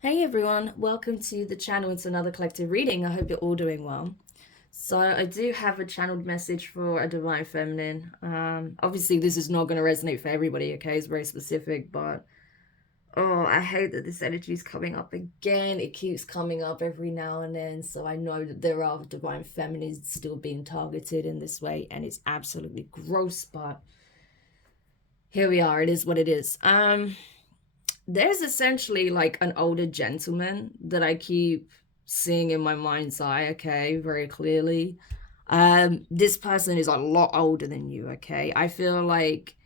Hey everyone, welcome to the channel. It's another collective reading. I hope you're all doing well. So I do have a channeled message for a divine feminine. Obviously this is not going to resonate for everybody, okay? It's very specific, but I hate that this energy is coming up again. It keeps coming up every now and then, so I know that there are divine feminines still being targeted in this way, and it's absolutely gross, but here we are. It is what it is. There's essentially like an older gentleman that I keep seeing in my mind's eye, okay, very clearly. This person is a lot older than you, okay? I feel like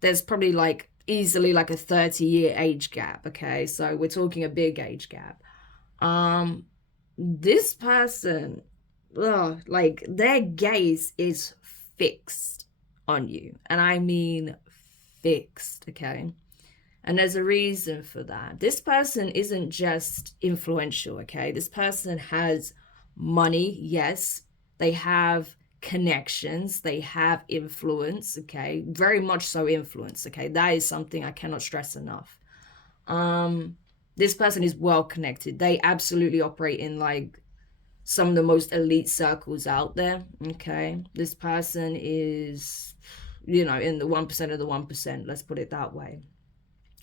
there's probably like easily like a 30-year age gap, okay? So we're talking a big age gap. This person, like their gaze is fixed on you. And I mean fixed, okay? And there's a reason for that. This person isn't just influential, okay? This person has money, yes. They have connections, they have influence, okay? Very much so influence, okay? That is something I cannot stress enough. This person is well connected. They absolutely operate in like some of the most elite circles out there, okay? This person is, in the 1% of the 1%, let's put it that way.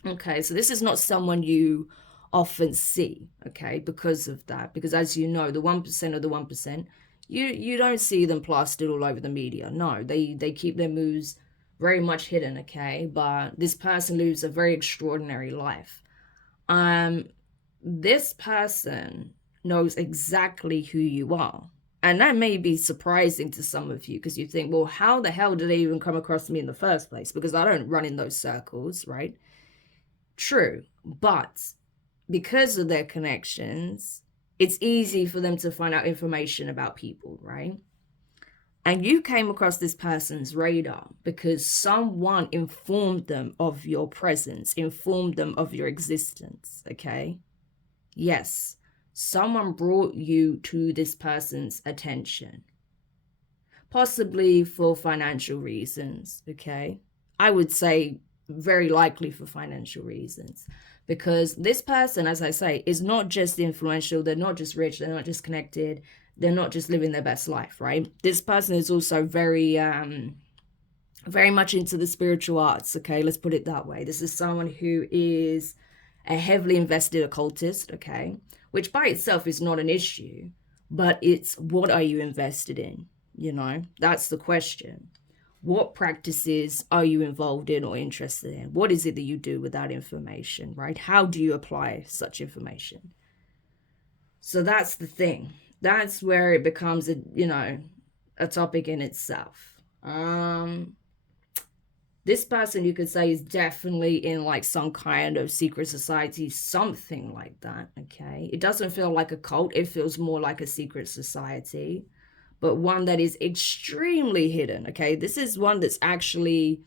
Okay, so this is not someone you often see, okay, because of that. Because as you know, the 1% of the 1%, you don't see them plastered all over the media. No, they keep their moves very much hidden, okay? But this person lives a very extraordinary life. Um, this person knows exactly who you are. And that may be surprising to some of you because you think, well, how the hell did they even come across me in the first place? Because I don't run in those circles, right? True, but because of their connections, it's easy for them to find out information about people, right? And you came across this person's radar because someone informed them of your presence, informed them of your existence, okay? Yes, someone brought you to this person's attention, possibly for financial reasons, okay? I would say very likely for financial reasons because this person, as I say, is not just influential, they're not just rich, they're not just connected, they're not just living their best life, right? This person is also very much into the spiritual arts, okay? Let's put it that way. This is someone who is a heavily invested occultist, okay? Which by itself is not an issue, but it's what are you invested in? That's the question. What practices are you involved in or interested in? What is it that you do with that information, right? How do you apply such information? So that's the thing. That's where it becomes a topic in itself. This person, you could say, is definitely in like some kind of secret society, something like that, okay? It doesn't feel like a cult, it feels more like a secret society, but one that is extremely hidden, okay? This is one that's actually,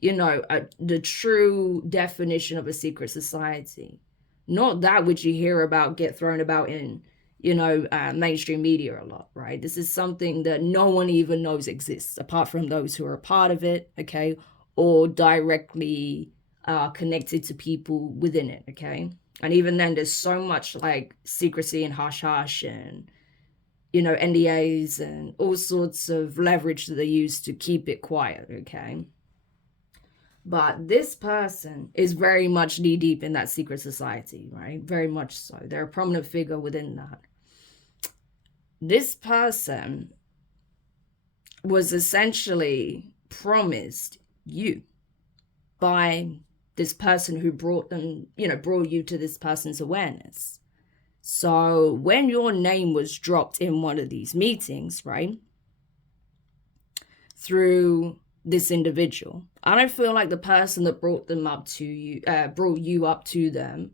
the true definition of a secret society. Not that which you hear about get thrown about in, mainstream media a lot, right? This is something that no one even knows exists apart from those who are a part of it, okay? Or directly connected to people within it, okay? And even then, there's so much like secrecy and hush hush and, NDAs and all sorts of leverage that they use to keep it quiet, okay? But this person is very much knee deep in that secret society, right? Very much so. They're a prominent figure within that. This person was essentially promised you by this person who brought you to this person's awareness. So when your name was dropped in one of these meetings, right, through this individual, I don't feel like the person that brought you up to them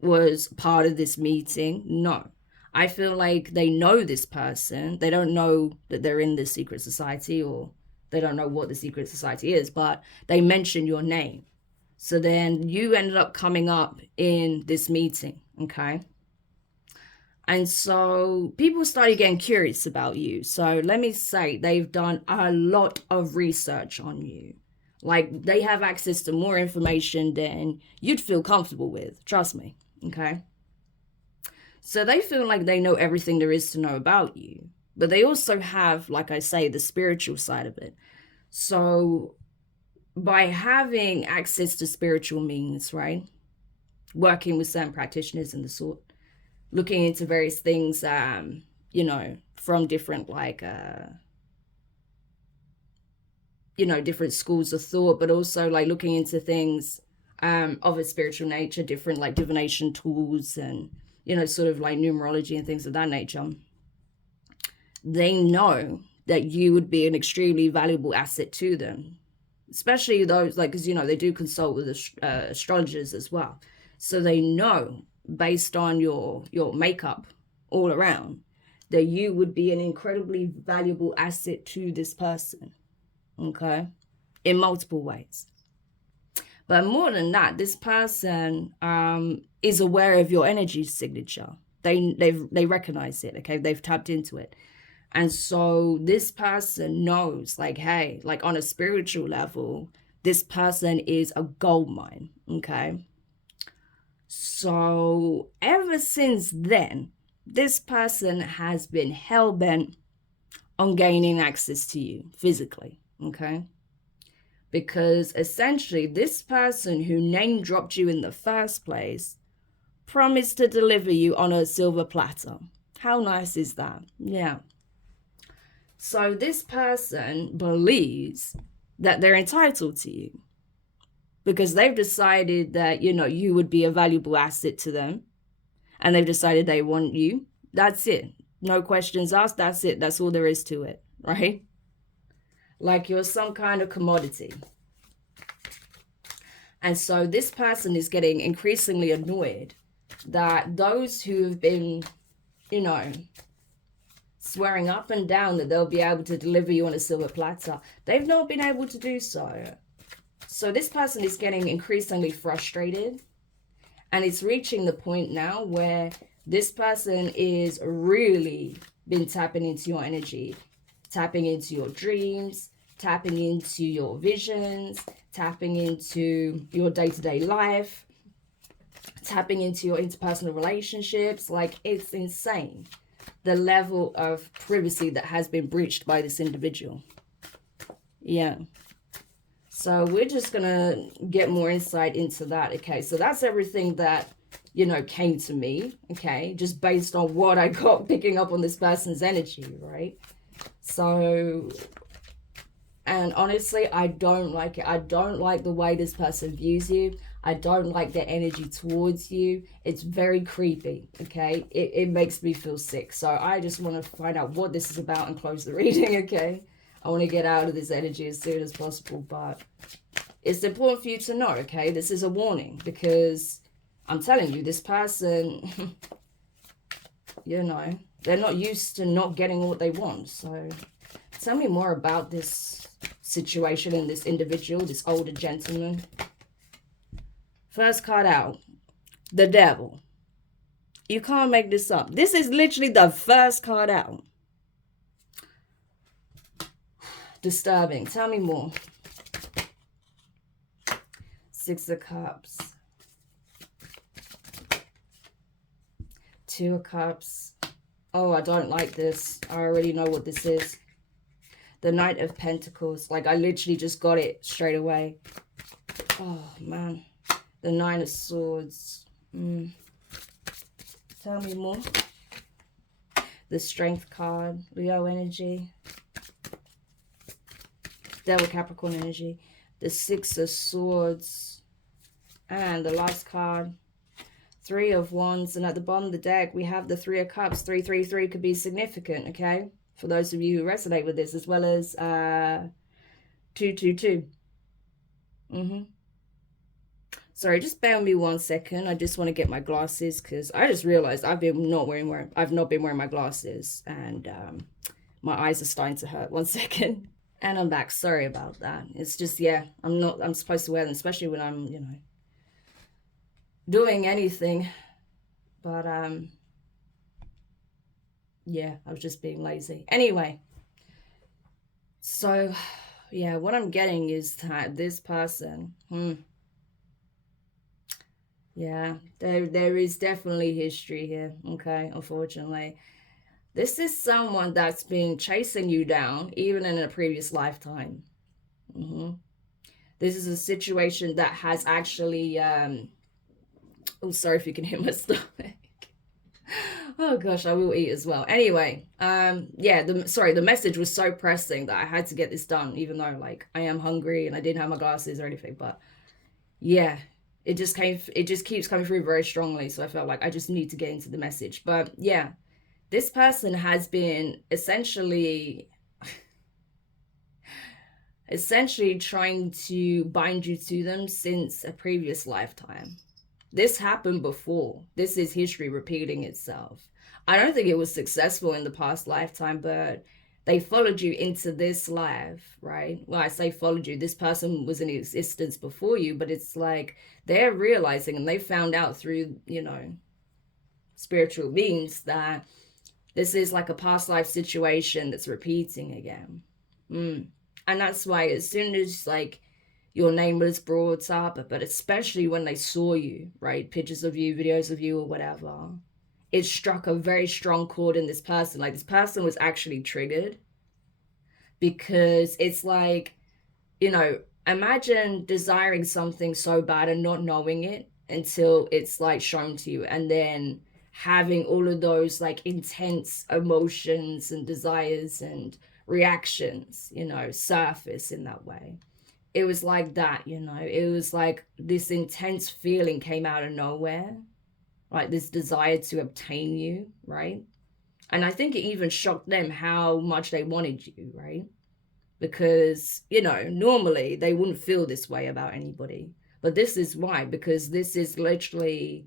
was part of this meeting. No. I feel like they know this person. They don't know that they're in this secret society, or they don't know what the secret society is, but they mention your name. So then you ended up coming up in this meeting, okay? And so people started getting curious about you. So let me say, they've done a lot of research on you. Like, they have access to more information than you'd feel comfortable with. Trust me, okay? So they feel like they know everything there is to know about you. But they also have, like I say, the spiritual side of it. So by having access to spiritual means, right? Working with certain practitioners and the sort, looking into various things, you know, from different different schools of thought, but also like looking into things of a spiritual nature, different like divination tools and, you know, sort of like numerology and things of that nature. They know that you would be an extremely valuable asset to them, especially those, like, because, you know, they do consult with astrologers as well. So they know, based on your makeup all around, that you would be an incredibly valuable asset to this person, okay, in multiple ways. But more than that, this person is aware of your energy signature. They recognize it, okay? They've tapped into it. And so this person knows, like, hey, like on a spiritual level, this person is a gold mine, okay? So ever since then, this person has been hell-bent on gaining access to you physically, okay? Because essentially this person who name dropped you in the first place promised to deliver you on a silver platter. How nice is that? Yeah. So this person believes that they're entitled to you because they've decided that, you know, you would be a valuable asset to them, and they've decided they want you. That's it. No questions asked. That's it. That's all there is to it, right? Like you're some kind of commodity. And so this person is getting increasingly annoyed that those who have been, you know, swearing up and down that they'll be able to deliver you on a silver platter, they've not been able to do so. So this person is getting increasingly frustrated, and it's reaching the point now where this person is really been tapping into your energy, tapping into your dreams, tapping into your visions, tapping into your day-to-day life, tapping into your interpersonal relationships. Like, it's insane, the level of privacy that has been breached by this individual. Yeah. So we're just going to get more insight into that. Okay, so that's everything that, you know, came to me, okay, just based on what I got picking up on this person's energy, right? So, and honestly, I don't like it. I don't like the way this person views you. I don't like their energy towards you. It's very creepy, okay? It makes me feel sick. So I just want to find out what this is about and close the reading, okay? I want to get out of this energy as soon as possible, but it's important for you to know, okay? This is a warning, because I'm telling you, this person, you know, they're not used to not getting what they want. So tell me more about this situation and this individual, this older gentleman. First card out, the devil. You can't make this up. This is literally the first card out. Disturbing. Tell me more. Six of Cups. Two of Cups. Oh, I don't like this. I already know what this is. The Knight of Pentacles. Like, I literally just got it straight away. Oh, man. The Nine of Swords. Tell me more. The Strength card. Leo energy. Devil Capricorn energy. The Six of Swords. And the last card. Three of Wands. And at the bottom of the deck, we have the Three of Cups. 333 could be significant, okay? For those of you who resonate with this, as well as 222. Sorry, just bear with me 1 second. I just want to get my glasses, because I just realized I've not been wearing my glasses, and my eyes are starting to hurt. 1 second. And I'm back. Sorry about that. It's just, yeah, I'm supposed to wear them, especially when I'm, you know, doing anything. But yeah, I was just being lazy. Anyway, so yeah, what I'm getting is that this person, Yeah, there is definitely history here, okay, unfortunately. This is someone that's been chasing you down, even in a previous lifetime. hmm This is a situation that has actually, oh, sorry if you can hear my stomach. Oh gosh, I will eat as well. Anyway, yeah, the message was so pressing that I had to get this done, even though like I am hungry and I didn't have my glasses or anything. But yeah, it just keeps coming through very strongly. So I felt like I just need to get into the message. But yeah, this person has been essentially trying to bind you to them since a previous lifetime. This happened before. This is history repeating itself. I don't think it was successful in the past lifetime, but they followed you into this life, right? Well, I say followed you. This person was in existence before you, but it's like they're realizing and they found out through, spiritual beings that this is like a past life situation that's repeating again. And that's why as soon as like your name was brought up, but especially when they saw you, right? Pictures of you, videos of you, or whatever, it struck a very strong chord in this person. Like this person was actually triggered because it's like, imagine desiring something so bad and not knowing it until it's like shown to you, and then having all of those like intense emotions and desires and reactions, surface in that way. It was like that, it was like this intense feeling came out of nowhere, like this desire to obtain you, right? And I think it even shocked them how much they wanted you, right? Because, normally they wouldn't feel this way about anybody. But this is why, because this is literally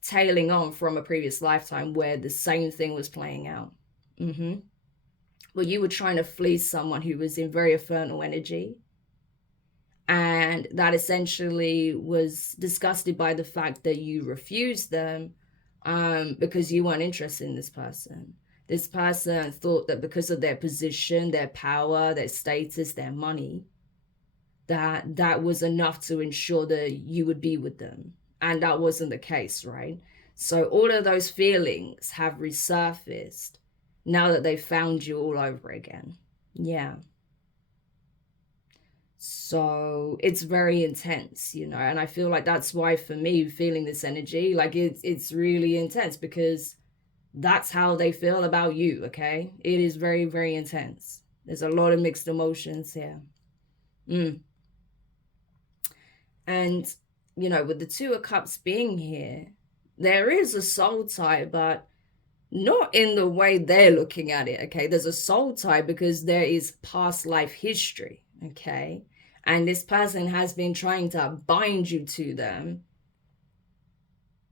tailing on from a previous lifetime where the same thing was playing out. Well, you were trying to fleece someone who was in very infernal energy, and that essentially was disgusted by the fact that you refused them, because you weren't interested in this person. This person thought that because of their position, their power, their status, their money, that was enough to ensure that you would be with them, and that wasn't the case, right? So all of those feelings have resurfaced now that they found you all over again. Yeah. So it's very intense, and I feel like that's why for me feeling this energy, like it's really intense, because that's how they feel about you. Okay, it is very, very intense. There's a lot of mixed emotions here. And with the Two of Cups being here, there is a soul tie, but not in the way they're looking at it. Okay, there's a soul tie because there is past life history. Okay, and this person has been trying to bind you to them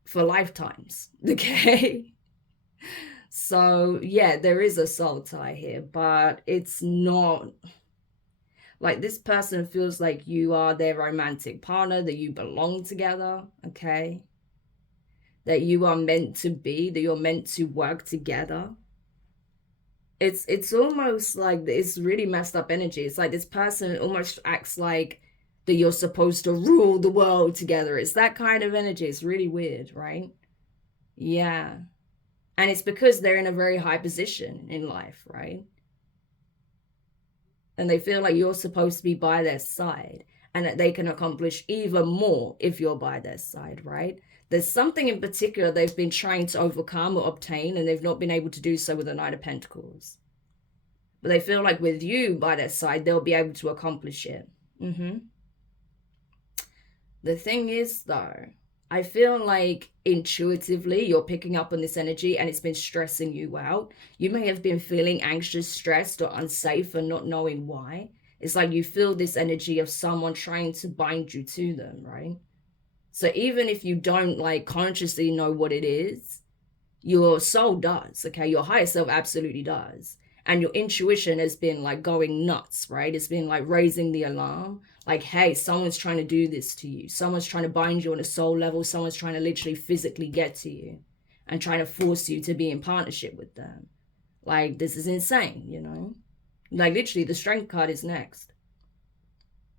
for lifetimes. Okay. So yeah, there is a soul tie here, but it's not like this person feels like you are their romantic partner, that you belong together. Okay, that you are meant to be, that you're meant to work together. It's almost like it's really messed up energy. It's like this person almost acts like that you're supposed to rule the world together. It's that kind of energy. It's really weird, right? Yeah. And it's because they're in a very high position in life, right? And they feel like you're supposed to be by their side, and that they can accomplish even more if you're by their side, right? There's something in particular they've been trying to overcome or obtain, and they've not been able to do so with the Knight of Pentacles. But they feel like with you by their side, they'll be able to accomplish it. The thing is, though, I feel like intuitively you're picking up on this energy and it's been stressing you out. You may have been feeling anxious, stressed, or unsafe and not knowing why. It's like you feel this energy of someone trying to bind you to them, right? So even if you don't like consciously know what it is, your soul does, okay? Your higher self absolutely does. And your intuition has been like going nuts, right? It's been like raising the alarm. Like, hey, someone's trying to do this to you. Someone's trying to bind you on a soul level. Someone's trying to literally physically get to you and trying to force you to be in partnership with them. Like, this is insane, Like, literally, the Strength card is next.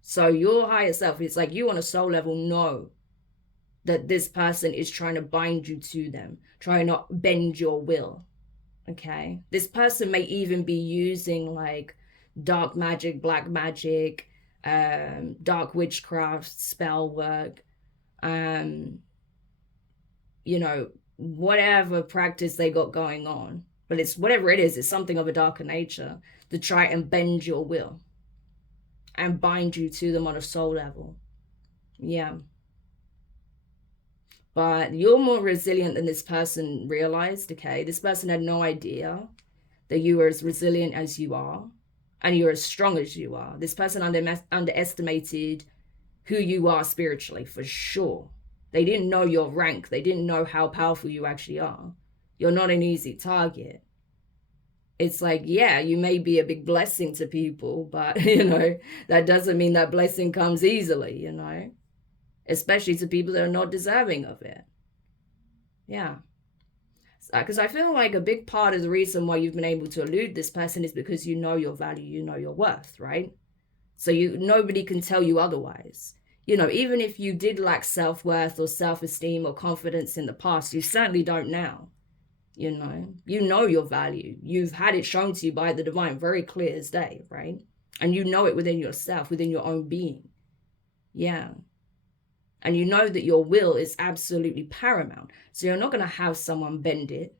So your higher self, it's like you on a soul level know that this person is trying to bind you to them, trying to bend your will. Okay, this person may even be using like dark magic, black magic, dark witchcraft, spell work, you know, whatever practice they got going on. But it's whatever it is, it's something of a darker nature to try and bend your will and bind you to them on a soul level. Yeah. But you're more resilient than this person realized, okay? This person had no idea that you were as resilient as you are and you're as strong as you are. This person underestimated who you are spiritually, for sure. They didn't know your rank. They didn't know how powerful you actually are. You're not an easy target. It's like, yeah, you may be a big blessing to people, but, you know, that doesn't mean that blessing comes easily, you know, especially to people that are not deserving of it. Yeah. Because I feel like a big part of the reason why you've been able to elude this person is because you know your value, you know your worth, right? So nobody can tell you otherwise. You know, even if you did lack self-worth or self-esteem or confidence in the past, you certainly don't now. You know your value. You've had it shown to you by the divine, very clear as day, right? And you know it within yourself, within your own being. Yeah. And you know that your will is absolutely paramount. So you're not going to have someone bend it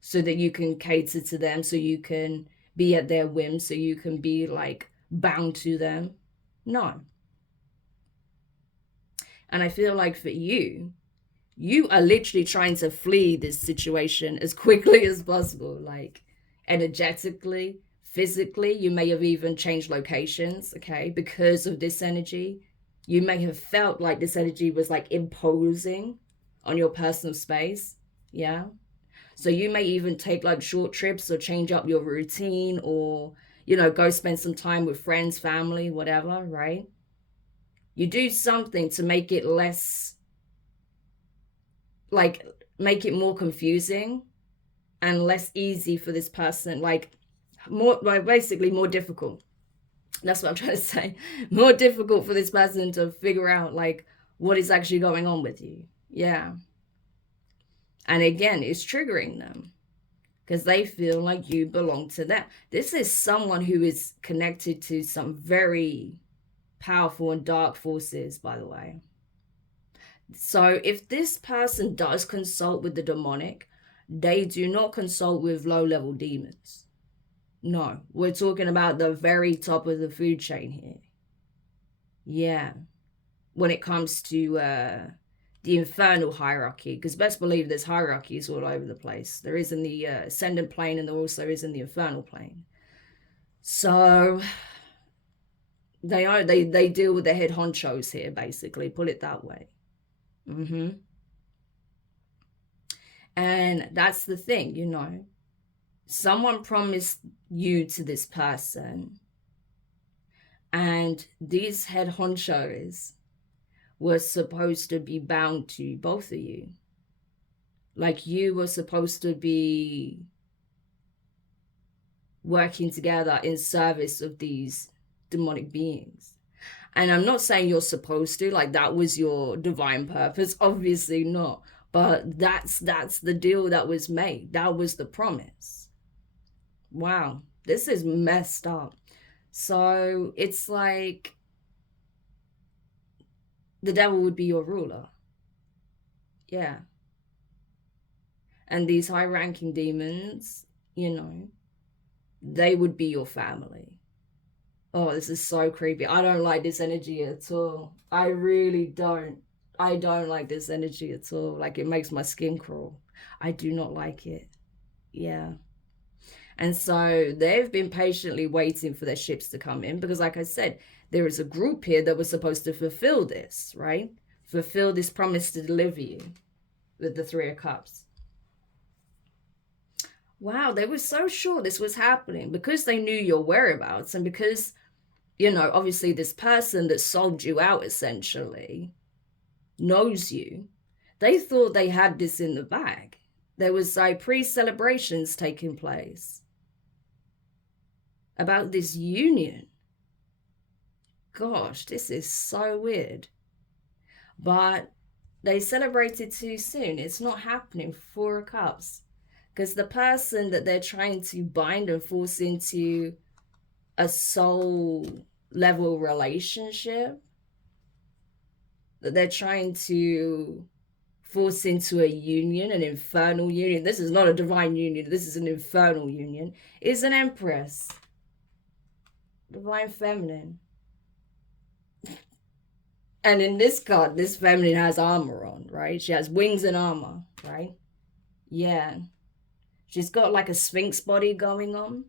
so that you can cater to them, so you can be at their whim, so you can be like bound to them. No. And I feel like for you are literally trying to flee this situation as quickly as possible, like energetically, physically. You may have even changed locations, okay, because of this energy. You may have felt like this energy was like imposing on your personal space. Yeah. So you may even take like short trips or change up your routine, or, you know, go spend some time with friends, family, whatever, right? You do something to make it less, like, make it more confusing and less easy for this person, like more, like basically more difficult. That's what I'm trying to say. More difficult for this person to figure out like what is actually going on with you. Yeah. And again, it's triggering them because they feel like you belong to them. This is someone who is connected to some very powerful and dark forces, by the way. So if this person does consult with the demonic, they do not consult with low-level demons. No, we're talking about the very top of the food chain here. Yeah. When it comes to the infernal hierarchy, because best believe there's hierarchies all over the place. There is in the ascendant plane, and there also is in the infernal plane. So they deal with the head honchos here, basically, put it that way. And that's the thing, you know. Someone promised you to this person, and these head honchos were supposed to be bound to both of you. Like you were supposed to be working together in service of these demonic beings. And I'm not saying you're supposed to, like that was your divine purpose, obviously not. But that's the deal that was made. That was the promise. Wow, this is messed up. So it's like the devil would be your ruler. Yeah. And these high-ranking demons, you know, they would be your family. Oh, this is so creepy. I don't like this energy at all. I really don't. I don't like this energy at all. Like, it makes my skin crawl. I do not like it. Yeah. And so they've been patiently waiting for their ships to come in because, like I said, there is a group here that was supposed to fulfill this, right? Fulfill this promise to deliver you with the Three of Cups. Wow, they were so sure this was happening because they knew your whereabouts, and because, you know, obviously this person that sold you out essentially knows you. They thought they had this in the bag. There was like pre-celebrations taking place about this union. Gosh, this is so weird. But They celebrated too soon. It's not happening. Four of Cups. Because the person that they're trying to bind and force into a soul level relationship, that they're trying to force into a union, an infernal union. This is not a divine union. This is an infernal union. Is an Empress. Divine Feminine. And in this card, this feminine has armor on, right? She has wings and armor, right? Yeah. She's got like a sphinx body going on.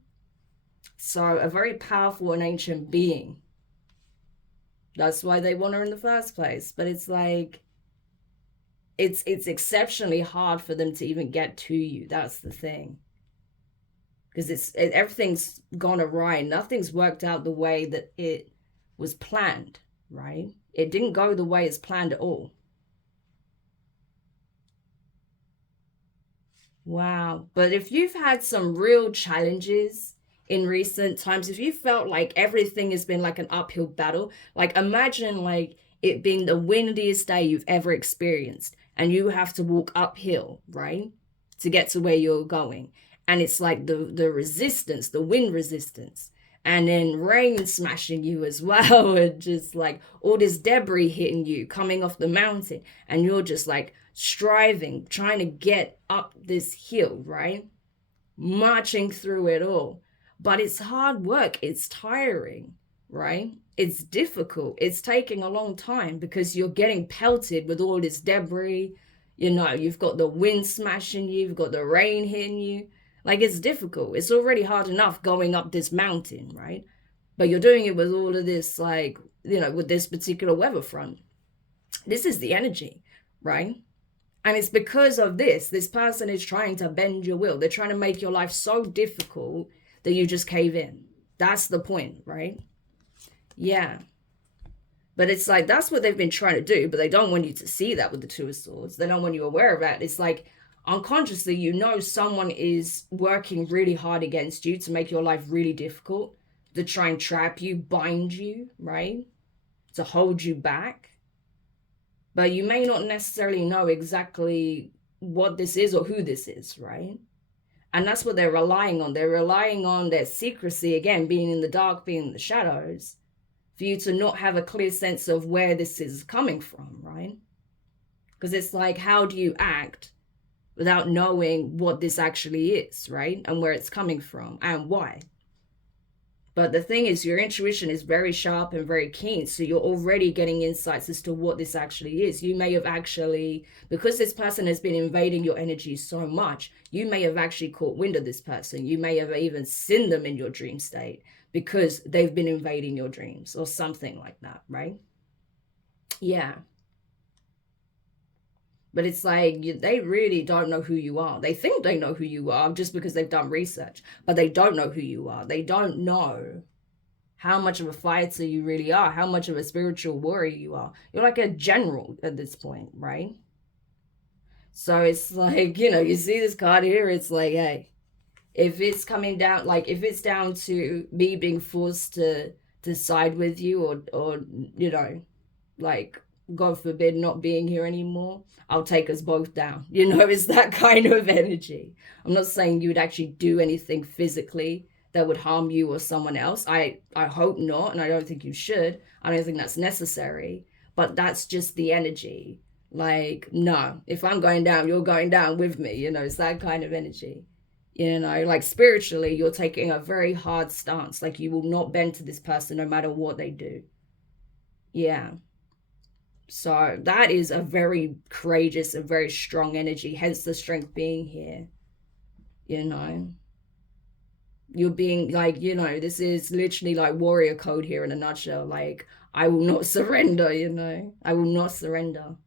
So a very powerful and ancient being. That's why they want her in the first place. But it's like, it's exceptionally hard for them to even get to you. That's the thing. Because everything's gone awry. Nothing's worked out the way that it was planned, right? It didn't go the way it's planned at all. Wow. But if you've had some real challenges in recent times, if you felt like everything has been like an uphill battle, like imagine like it being the windiest day you've ever experienced and you have to walk uphill, right? To get to where you're going. And it's like the resistance, the wind resistance. And then rain smashing you as well, and just like all this debris hitting you coming off the mountain, and you're just like striving, trying to get up this hill, right? Marching through it all. But it's hard work, it's tiring, right? It's difficult, it's taking a long time because you're getting pelted with all this debris. You know, you've got the wind smashing you, you've got the rain hitting you. Like, it's difficult. It's already hard enough going up this mountain, right? But you're doing it with all of this, like, you know, with this particular weather front. This is the energy, right? And it's because of this person is trying to bend your will. They're trying to make your life so difficult that you just cave in. That's the point, right? Yeah. But it's like, that's what they've been trying to do, but they don't want you to see that with the Two of Swords. They don't want you aware of that. It's like, unconsciously, you know someone is working really hard against you to make your life really difficult, to try and trap you, bind you, right? To hold you back. But you may not necessarily know exactly what this is or who this is, right? And that's what they're relying on. They're relying on their secrecy, again, being in the dark, being in the shadows, for you to not have a clear sense of where this is coming from, right? Because it's like, how do you act without knowing what this actually is, right? And where it's coming from and why. But the thing is, your intuition is very sharp and very keen. So you're already getting insights as to what this actually is. You may have actually, because this person has been invading your energy so much, you may have actually caught wind of this person. You may have even seen them in your dream state because they've been invading your dreams or something like that, right? Yeah. But it's like, they really don't know who you are. They think they know who you are just because they've done research, but they don't know who you are. They don't know how much of a fighter you really are, how much of a spiritual warrior you are. You're like a general at this point, right? So it's like, you know, you see this card here, it's like, hey, if it's coming down, like if it's down to me being forced to side with you or you know, like, God forbid, not being here anymore, I'll take us both down. You know, it's that kind of energy. I'm not saying you would actually do anything physically that would harm you or someone else. I hope not, and I don't think you should. I don't think that's necessary. But that's just the energy. Like, no, if I'm going down, you're going down with me. You know, it's that kind of energy. You know, like spiritually, you're taking a very hard stance. Like, you will not bend to this person no matter what they do. Yeah. So that is a very courageous and very strong energy, hence the strength being here. You know, you're being like, you know, this is literally like warrior code here in a nutshell. Like, I will not surrender, you know, I will not surrender.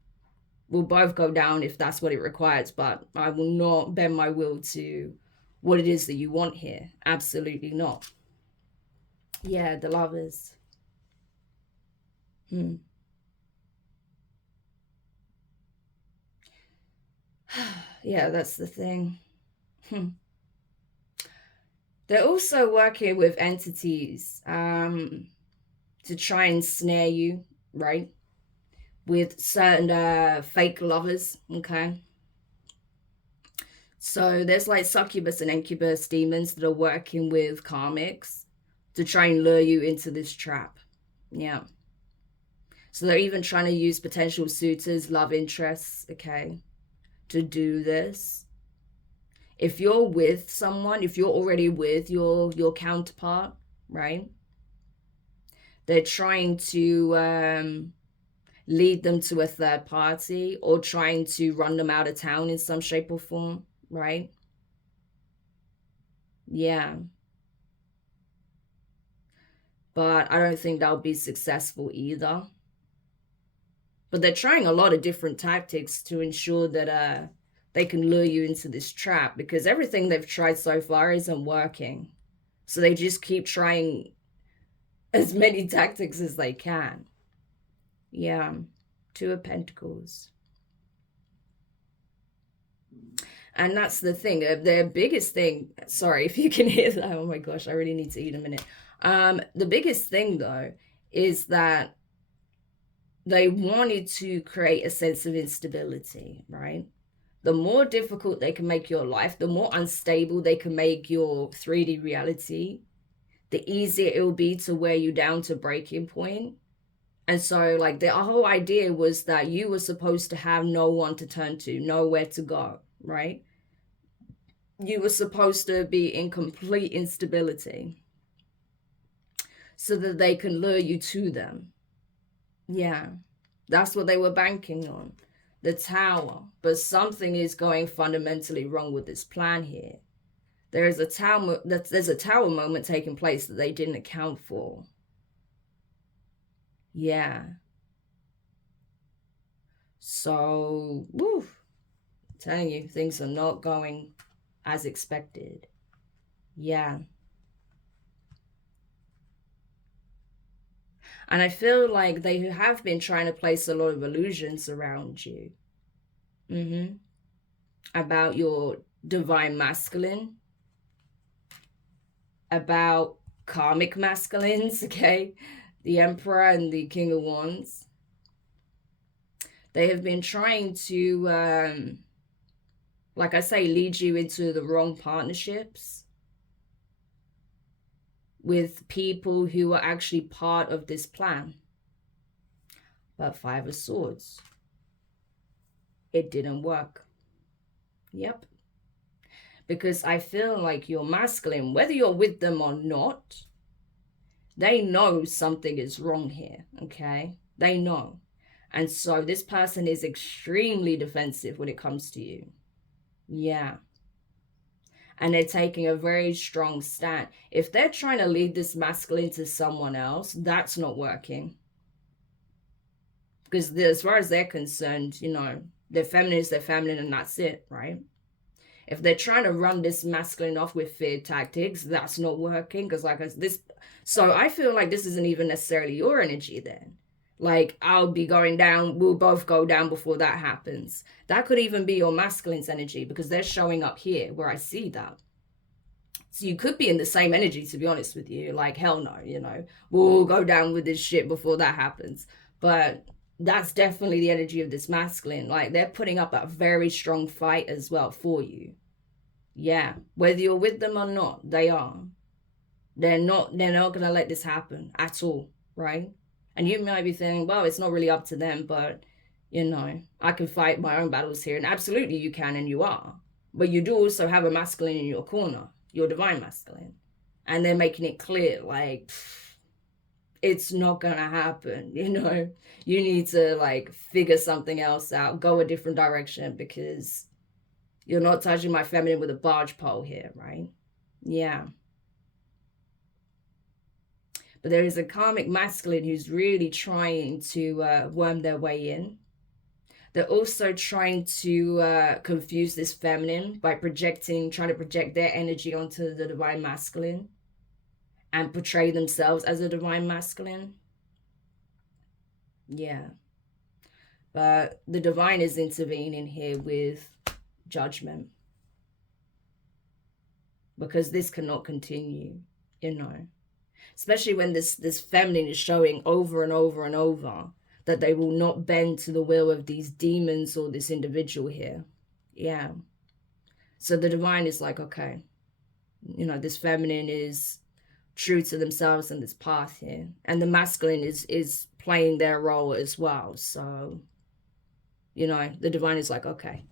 We'll both go down if that's what it requires, but I will not bend my will to what it is that you want here. Absolutely not. Yeah, the Lovers. Yeah, that's the thing. They're also working with entities to try and snare you, right? with certain fake lovers, okay? So there's like succubus and incubus demons that are working with karmics to try and lure you into this trap. Yeah. So they're even trying to use potential suitors, love interests, okay, to do this. If you're with someone, if you're already with your counterpart, right, they're trying to lead them to a third party or trying to run them out of town in some shape or form, right? Yeah. But I don't think that'll be successful either. But they're trying a lot of different tactics to ensure that they can lure you into this trap, because everything they've tried so far isn't working. So they just keep trying as many tactics as they can. Yeah. Two of Pentacles. And that's the thing. Their biggest thing, sorry if you can hear that. Oh my gosh, I really need to eat a minute. The biggest thing though is that they wanted to create a sense of instability, right? The more difficult they can make your life, the more unstable they can make your 3D reality, the easier it will be to wear you down to breaking point. And so like the whole idea was that you were supposed to have no one to turn to, nowhere to go, right? You were supposed to be in complete instability so that they can lure you to them. Yeah, that's what they were banking on, the Tower. But something is going fundamentally wrong with this plan here. There's a tower moment taking place that they didn't account for. Yeah. So, woo, I'm telling you, things are not going as expected. Yeah. And I feel like they have been trying to place a lot of illusions around you. About your divine masculine, about karmic masculines, okay? The Emperor and the King of Wands. They have been trying to, like I say, lead you into the wrong partnerships with people who are actually part of this plan. But Five of Swords. It didn't work. Yep. Because I feel like your masculine, whether you're with them or not, they know something is wrong here, okay? They know. And so this person is extremely defensive when it comes to you. Yeah. And they're taking a very strong stand. If they're trying to lead this masculine to someone else, that's not working. Because as far as they're concerned, you know, they're feminine is their feminine and that's it, right? If they're trying to run this masculine off with fear tactics, that's not working. Because like this, so I feel like this isn't even necessarily your energy then. Like, I'll be going down, we'll both go down before that happens. That could even be your masculine's energy, because they're showing up here where I see that. So you could be in the same energy, to be honest with you. Like, hell no, you know, we'll go down with this shit before that happens. But that's definitely the energy of this masculine. Like, they're putting up a very strong fight as well for you. Yeah, whether you're with them or not, they are. They're not gonna let this happen at all, right? And you might be thinking, well, it's not really up to them, but you know, I can fight my own battles here. And absolutely you can, and you are. But you do also have a masculine in your corner, your divine masculine. And they're making it clear, like, it's not gonna happen, you know? You need to like figure something else out, go a different direction, because you're not touching my feminine with a barge pole here, right? Yeah. But there is a karmic masculine who's really trying to worm their way in. They're also trying to confuse this feminine by trying to project their energy onto the divine masculine and portray themselves as a divine masculine. Yeah. But the divine is intervening here with Judgment. Because this cannot continue, you know. Especially when this feminine is showing over and over and over that they will not bend to the will of these demons or this individual here. Yeah. So the divine is like, okay, you know, this feminine is true to themselves in this path here, and the masculine is playing their role as well. So, you know, the divine is like, okay,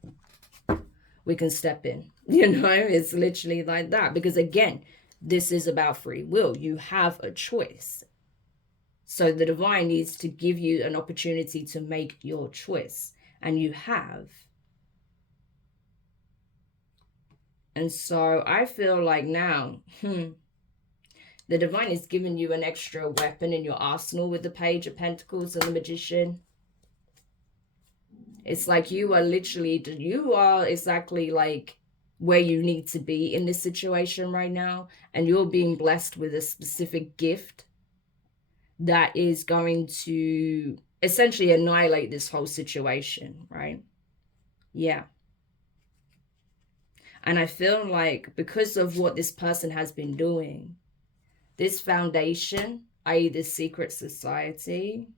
we can step in. You know, it's literally like that, because again, this is about free will. You have a choice. So the divine needs to give you an opportunity to make your choice, and you have. And so I feel like now, the divine is giving you an extra weapon in your arsenal with the Page of Pentacles and the Magician. It's like you are exactly like where you need to be in this situation right now. And you're being blessed with a specific gift that is going to essentially annihilate this whole situation, right? Yeah. And I feel like because of what this person has been doing, this foundation, i.e. this secret society,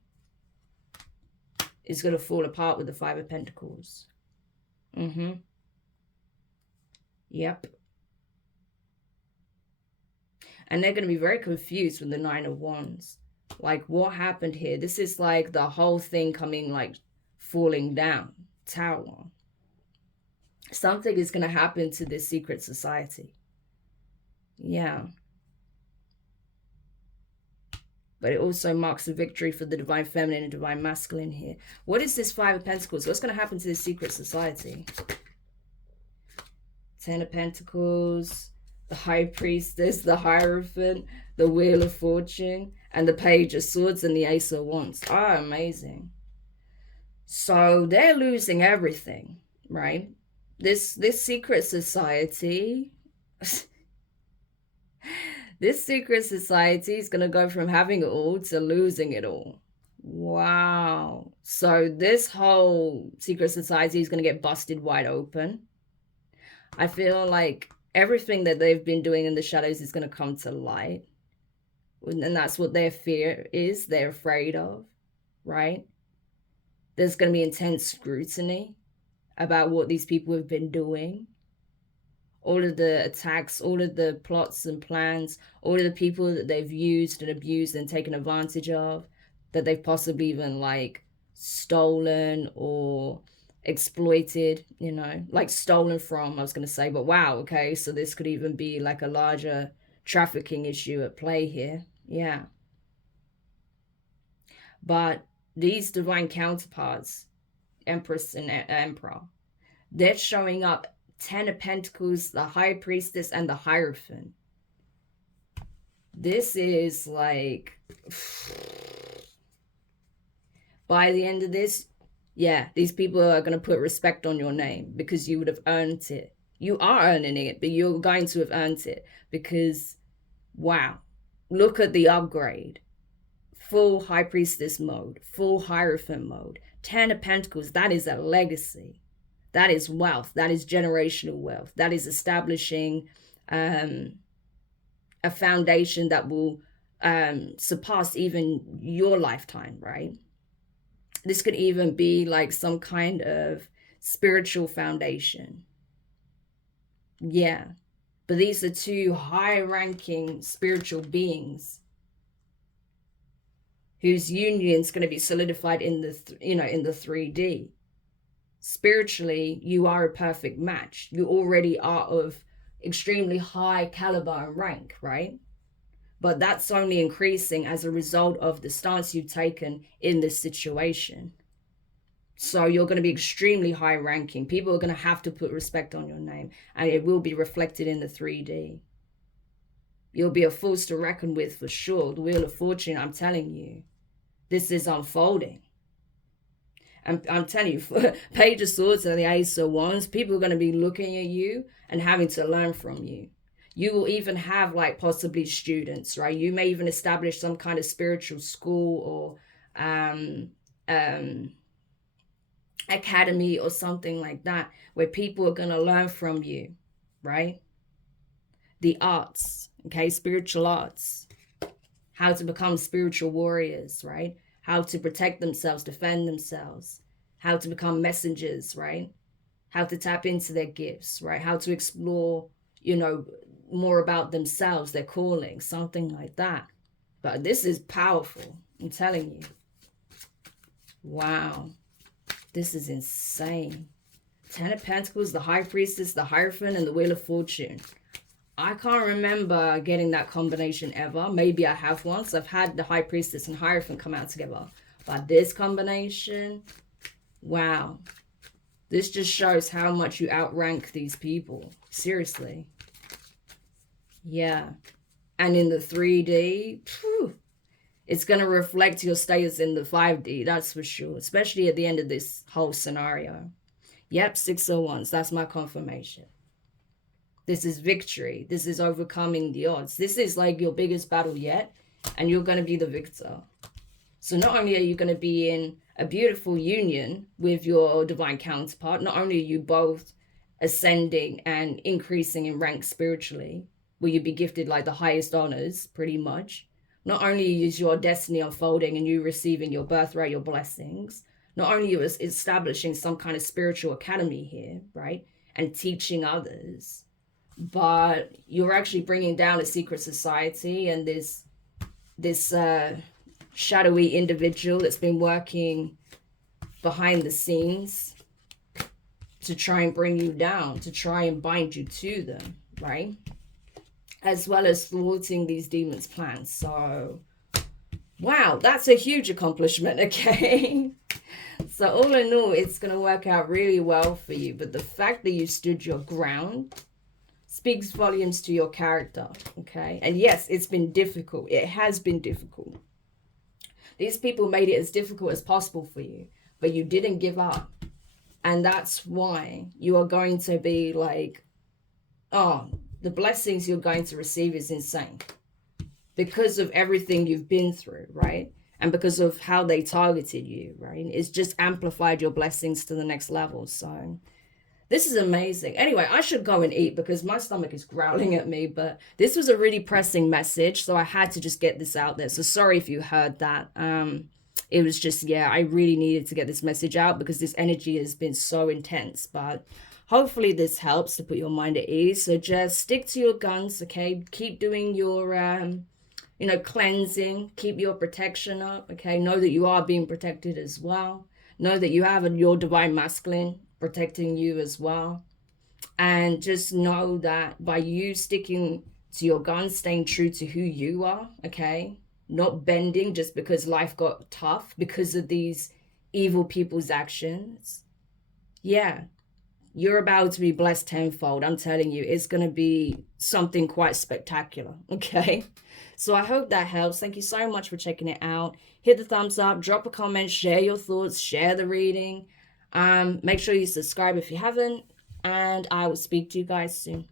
is going to fall apart with the Five of Pentacles. Yep. And they're going to be very confused with the Nine of Wands. Like, what happened here? This is like the whole thing coming, like, falling down. Tower. Something is going to happen to this secret society. Yeah. But it also marks a victory for the divine feminine and divine masculine here. What is this Five of Pentacles? What's going to happen to this secret society? Ten of Pentacles, the High Priestess, the Hierophant, the Wheel of Fortune, and the Page of Swords and the Ace of Wands. Oh, amazing. So they're losing everything, right? This secret society... This secret society is going to go from having it all to losing it all. Wow. So this whole secret society is going to get busted wide open. I feel like everything that they've been doing in the shadows is going to come to light. And that's what their fear is. They're afraid of, right? There's going to be intense scrutiny about what these people have been doing. All of the attacks, all of the plots and plans, all of the people that they've used and abused and taken advantage of, that they've possibly even like stolen or exploited, you know, like stolen from, I was going to say, but wow, okay, so this could even be like a larger trafficking issue at play here. Yeah. But these divine counterparts, Empress and Emperor, they're showing up. Ten of Pentacles, the High Priestess, and the Hierophant. This is like... By the end of this, yeah, these people are going to put respect on your name because you would have earned it. You are earning it, but you're going to have earned it because, wow, look at the upgrade. Full High Priestess mode, full Hierophant mode. Ten of Pentacles, that is a legacy. That is wealth. That is generational wealth. That is establishing a foundation that will surpass even your lifetime, right? This could even be like some kind of spiritual foundation. Yeah. But these are two high-ranking spiritual beings whose union is going to be solidified in the, in the 3D. Spiritually, you are a perfect match. You already are of extremely high caliber and rank, right? But that's only increasing as a result of the stance you've taken in this situation. So you're going to be extremely high ranking. People are going to have to put respect on your name, and it will be reflected in the 3D. You'll be a force to reckon with for sure. The Wheel of Fortune, I'm telling you, this is unfolding. I'm telling you, Page of Swords and the Ace of Wands, people are going to be looking at you and having to learn from you. You will even have like possibly students, right? You may even establish some kind of spiritual school or academy or something like that, where people are going to learn from you, right? The arts, okay? Spiritual arts. How to become spiritual warriors, right? how to protect themselves, defend themselves, how to become messengers, right? How to tap into their gifts, right? How to explore, you know, more about themselves, their calling, something like that. But this is powerful, I'm telling you. Wow, this is insane. 10 of Pentacles, the High Priestess, the Hierophant, and the Wheel of Fortune. I can't remember getting that combination ever. Maybe I have once. I've had the High Priestess and Hierophant come out together. But this combination, wow. This just shows how much you outrank these people. Seriously. Yeah. And in the 3D, phew, it's going to reflect your status in the 5D, that's for sure. Especially at the end of this whole scenario. Yep, 6 of Wands. That's my confirmation. This is victory. This is overcoming the odds. This is like your biggest battle yet. And you're going to be the victor. So not only are you going to be in a beautiful union with your divine counterpart, not only are you both ascending and increasing in rank spiritually, will you be gifted like the highest honors, pretty much. Not only is your destiny unfolding and you receiving your birthright, your blessings, not only are you establishing some kind of spiritual academy here, right? And teaching others, but you're actually bringing down a secret society and this shadowy individual that's been working behind the scenes to try and bring you down, to try and bind you to them, right? As well as thwarting these demons' plans. So, wow, that's a huge accomplishment, okay? So all in all, it's going to work out really well for you. But the fact that you stood your ground speaks volumes to your character, okay? And yes, it's been difficult. It has been difficult. These people made it as difficult as possible for you, but you didn't give up. And that's why you are going to be like, oh, the blessings you're going to receive is insane. Because of everything you've been through, right? And because of how they targeted you, right? It's just amplified your blessings to the next level. So this is amazing. Anyway, I should go and eat because my stomach is growling at me. But this was a really pressing message, so I had to just get this out there. So sorry if you heard that. It was just, yeah, I really needed to get this message out because this energy has been so intense. But hopefully this helps to put your mind at ease. So just stick to your guns, okay? Keep doing your cleansing, keep your protection up, okay? Know that you are being protected as well. Know that you have your divine masculine protecting you as well. And just know that by you sticking to your guns, staying true to who you are, okay? Not bending just because life got tough because of these evil people's actions. Yeah, you're about to be blessed tenfold. I'm telling you, it's going to be something quite spectacular, okay? So I hope that helps. Thank you so much for checking it out. Hit the thumbs up, drop a comment, share your thoughts, share the reading. Make sure you subscribe if you haven't, and I will speak to you guys soon.